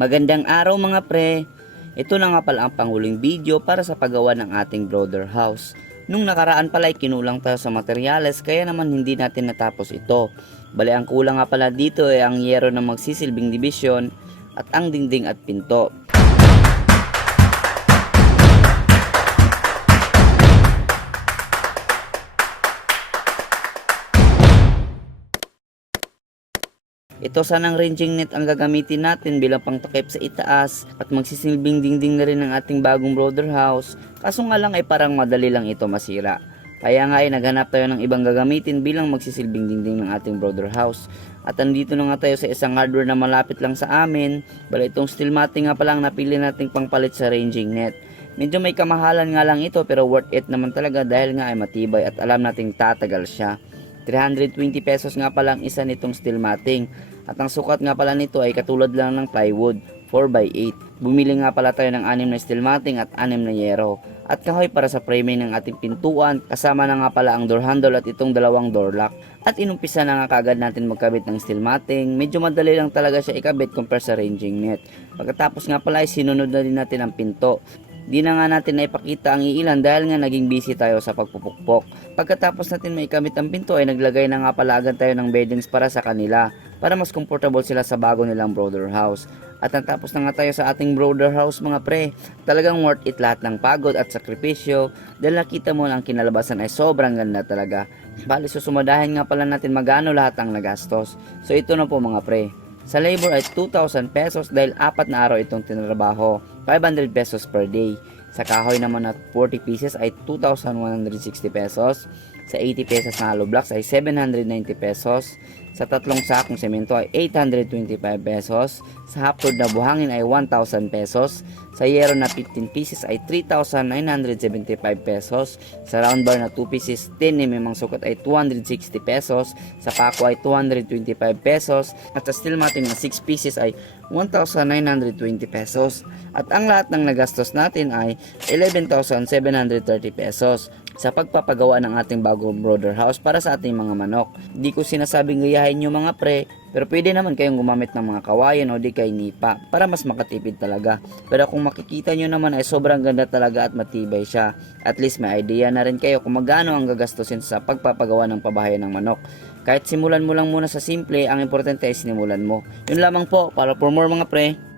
Magandang araw mga pre! Ito na nga pala ang panghuling video para sa paggawa ng ating brother house. Nung nakaraan pala ay kinulang tayo sa materyales kaya naman hindi natin natapos ito. Bali ang kulang nga pala dito ay ang yero na magsisilbing division at ang dingding at pinto. Ito sanang ranging net ang gagamitin natin bilang pangtakip sa itaas at magsisilbing dingding na rin ang ating bagong brother house. Kaso nga lang ay parang madali lang ito masira. Kaya nga ay naghanap tayo ng ibang gagamitin bilang magsisilbing dingding ng ating brother house. At andito na nga tayo sa isang hardware na malapit lang sa amin. Bala itong steel matting nga palang napili nating pangpalit sa ranging net. Medyo may kamahalan nga lang ito pero worth it naman talaga dahil nga ay matibay at alam nating tatagal siya. 320 pesos nga pala ang isa nitong steel matting. At ang sukat nga pala nito ay katulad lang ng plywood, 4x8. Bumili nga pala tayo ng 6 na steel matting at 6 na yero. At kahoy para sa framing ng ating pintuan, kasama na nga pala ang door handle at itong dalawang door lock. At inumpisa na nga kagad natin magkabit ng steel matting. Medyo madali lang talaga siya ikabit compare sa ranging net. Pagkatapos nga pala ay sinunod na din natin ang pinto. Di na nga natin naipakita ang iilan dahil nga naging busy tayo sa pagpupukpok. Pagkatapos natin may kamit ang pinto ay naglagay na nga pala tayo ng beddings para sa kanila para mas comfortable sila sa bago nilang brother house. At natapos na nga tayo sa ating brother house mga pre. Talagang worth it lahat ng pagod at sakripisyo dahil nakita mo na ang kinalabasan ay sobrang ganda talaga. Bali susumadahin nga pala natin magano lahat ang nagastos. So ito na po mga pre. Sa labor ay 2,000 pesos dahil apat na araw itong tinrabaho. 500 pesos per day. Sa kahoy naman at 40 pieces ay 2,160 pesos. Sa 80 pesos na hollow ay 790 pesos. Sa tatlong sakong semento ay 825 pesos. Sa hapod na buhangin ay 1,000 pesos. Sa yero na 15 pieces ay 3,975 pesos. Sa round bar na 2 pieces 10 mm ang sukat ay 260 pesos. Sa pako ay 225 pesos. At sa steel matting na 6 pieces ay 1,920 pesos. At ang lahat ng nagastos natin ay 11,730 pesos sa pagpapagawa ng ating bagong brother house para sa ating mga manok. Di ko sinasabing gayahin nyo mga pre, pero pwede naman kayong gumamit ng mga kawayan o di kay nipa para mas makatipid talaga. Pero kung makikita nyo naman ay sobrang ganda talaga at matibay siya. At least may idea na rin kayo kung magkano ang gagastusin sa pagpapagawa ng pabahayan ng manok. Kahit simulan mo lang muna sa simple, ang importante ay sinimulan mo. Yun lamang po, para for more mga pre.